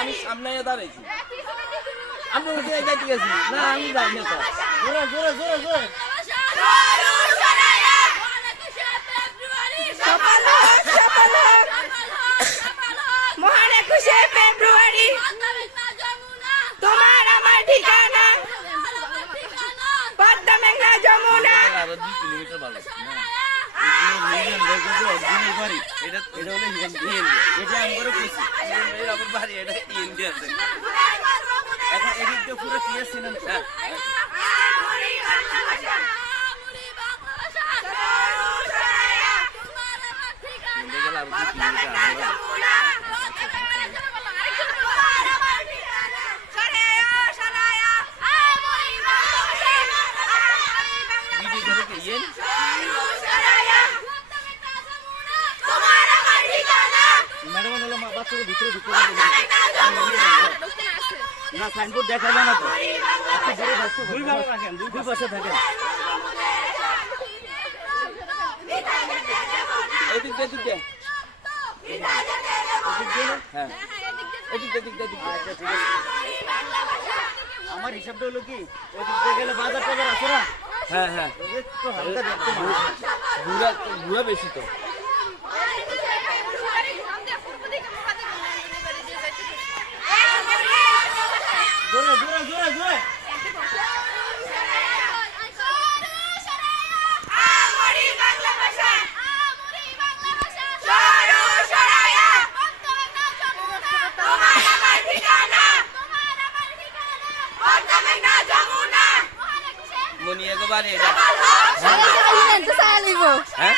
আমি সামনে দাঁড়াইছি আমি যাইতে গেছি না আমি যাই না জোরে জোরে জোরে জোরে মহান 21শে ফেব্রুয়ারি তোমার আমার ঠিকানা পদ্মা মেঘনা যমুনা। আরো 2 কিলোমিটার ভালো এখন এদিক দিয়ে পুরো ক্লিয়ার সিনেমা ভিতরে না সাইনবোর্ড দেখা যায় না তো দুই পাশে থাকেন আমার হিসাবটা হলো কি গেলে বাজার টাজার আছে না হ্যাঁ হ্যাঁ ঘুরা বেশি তো জোরে জোরে জোরে জোরে মনিয়া গো বাড়ি এটা হ্যাঁ